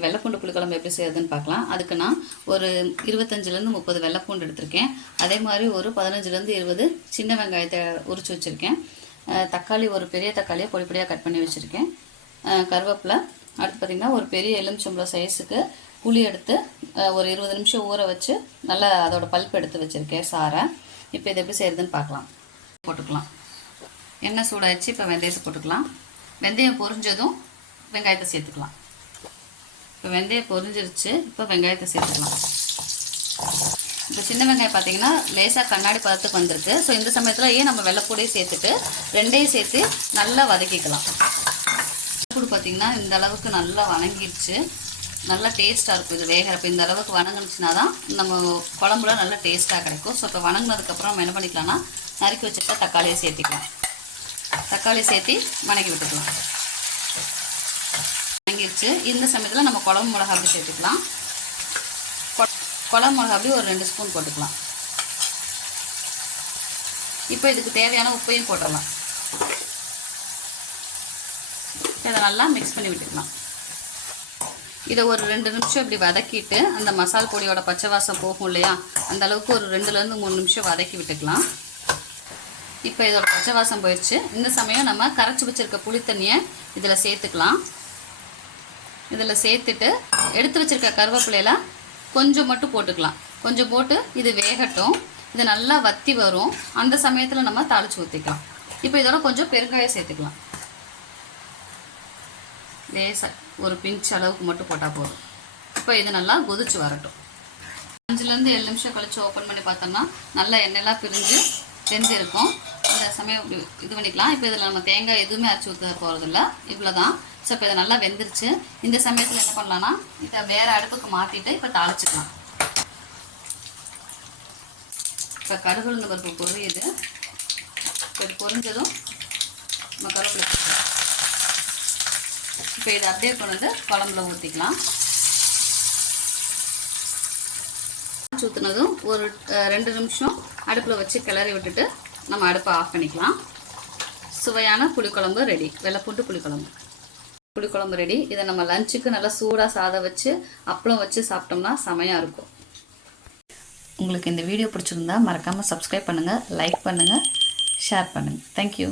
இன்றைக்கி வெள்ளைப்பூண்டு புளிக்குழம்பு எப்படி செய்யறதுன்னு பார்க்கலாம். அதுக்கு நான் ஒரு 25லேருந்து 30 வெள்ளைப்பூண்டு எடுத்திருக்கேன். அதே மாதிரி ஒரு 15லேருந்து 20 சின்ன வெங்காயத்தை உரித்து வச்சுருக்கேன். தக்காளி ஒரு பெரிய தக்காளியை பொடி பொடியாக கட் பண்ணி வச்சுருக்கேன். கருவேப்பிலை, அடுத்து பார்த்திங்கன்னா ஒரு பெரிய எலுமிச்சம்பழம் சைஸுக்கு புளி எடுத்து ஒரு 20 நிமிஷம் ஊற வச்சு நல்லா அதோட பல்ப் எடுத்து வச்சுருக்கேன் சாரை. இப்போ இதை எப்படி செய்யறதுன்னு பார்க்கலாம். போட்டுக்கலாம். எண்ணெய் சூடாச்சு. இப்போ வெந்தயத்தை போட்டுக்கலாம். வெந்தயம் பொரிஞ்சதும் வெங்காயத்தை சேர்த்துக்கலாம். இப்போ வெந்தயம் பொரிஞ்சிருச்சு. இப்போ வெங்காயத்தை சேர்த்துக்கலாம். இப்போ சின்ன வெங்காயம் பார்த்தீங்கன்னா லேசாக கண்ணாடி பதத்துக்கு வந்திருக்கு. ஸோ இந்த சமயத்தில் நம்ம வெள்ளைப்பூடையும் சேர்த்துட்டு ரெண்டையும் சேர்த்து நல்லா வதக்கிக்கலாம். வெள்ளைப்பூடு பார்த்திங்கன்னா இந்த அளவுக்கு நல்லா வணங்கிடுச்சு. நல்லா டேஸ்ட்டாக இருக்கும் இது வேகிறப்ப. இந்த அளவுக்கு வணங்குனுச்சுன்னா தான் நம்ம குழம்புல நல்லா டேஸ்ட்டாக கிடைக்கும். ஸோ இப்போ வணங்கினதுக்கப்புறம் நம்ம என்ன பண்ணிக்கலாம்னா நறுக்கி வச்சுட்டா தக்காளியை சேர்த்திக்கலாம். தக்காளி சேர்த்து வணக்கி விட்டுக்கலாம். வணங்கிடுச்சு. இந்த சமயத்தில் நம்ம குழம்பு மிளகா அப்படி சேர்த்துக்கலாம். குழம்பு மிளகா அப்படி ஒரு 2 ஸ்பூன் போட்டுக்கலாம். இப்போ இதுக்கு தேவையான உப்பையும் போட்டுடலாம். இதை நல்லா மிக்ஸ் பண்ணி விட்டுக்கலாம். இதை ஒரு 2 நிமிஷம் இப்படி வதக்கிட்டு அந்த மசால் பொடியோட பச்சை வாசம் போகும் இல்லையா, அந்த அளவுக்கு ஒரு 2லேருந்து 3 நிமிஷம் வதக்கி விட்டுக்கலாம். இப்போ இதோட பச்சை வாசம் போயிடுச்சு. இந்த சமயம் நம்ம கரைச்சி வச்சுருக்க புளி தண்ணியை இதில் சேர்த்துக்கலாம். இதில் சேர்த்துட்டு எடுத்து வச்சுருக்க கருவேப்பிலையில் கொஞ்சம் மட்டும் போட்டுக்கலாம். கொஞ்சம் போட்டு இது வேகட்டும். இது நல்லா வற்றி வரும். அந்த சமயத்தில் நம்ம தாளித்து ஊற்றிக்கலாம். இப்போ இதோட கொஞ்சம் பெருங்காயம் சேர்த்துக்கலாம். லேசாக ஒரு பிஞ்ச் அளவுக்கு மட்டும் போட்டால் போதும். இப்போ இது நல்லா கொதிச்சு வரட்டும். 5லேருந்து 7 நிமிஷம் கழிச்சு ஓப்பன் பண்ணி பார்த்தோம்னா நல்லா எண்ணெயெல்லாம் பிரிஞ்சு செஞ்சுருக்கும். இந்த சமயம் இது பண்ணிக்கலாம். இப்போ இதில் நம்ம தேங்காய் எதுவுமே அரைச்சி ஊற்ற போகிறதில்ல. இவ்வளோ தான். ஸோ இப்போ இதை நல்லா வெந்துருச்சு. இந்த சமயத்தில் என்ன பண்ணலான்னா இதை வேறு அடுப்புக்கு மாற்றிட்டு இப்போ தாளிச்சிக்கலாம். இப்போ கடுகு உளுந்து பருப்பு பொரியுது. இப்போ இது பொரிஞ்சதும் நம்ம கருவேப்பிலை போட்டுக்கலாம். இப்போ இதை அப்படியே கொண்டு வந்து குழம்புல ஊற்றிக்கலாம். ஊற்றினதும் ஒரு 2 நிமிஷம் அடுப்பில் வச்சு கிளறி விட்டுட்டு நம்ம அடுப்பை ஆஃப் பண்ணிக்கலாம். சுவையான புளிக்குழம்பு ரெடி. வெள்ளைப்பூண்டு புளிக்குழம்பு ரெடி. இதை நம்ம லஞ்சுக்கு நல்லா சூடாக சாதம் வச்சு அப்பளம் வச்சு சாப்பிட்டோம்னா செமையாக இருக்கும். உங்களுக்கு இந்த வீடியோ பிடிச்சிருந்தா மறக்காமல் சப்ஸ்கிரைப் பண்ணுங்கள், லைக் பண்ணுங்கள், ஷேர் பண்ணுங்கள். தேங்க்யூ.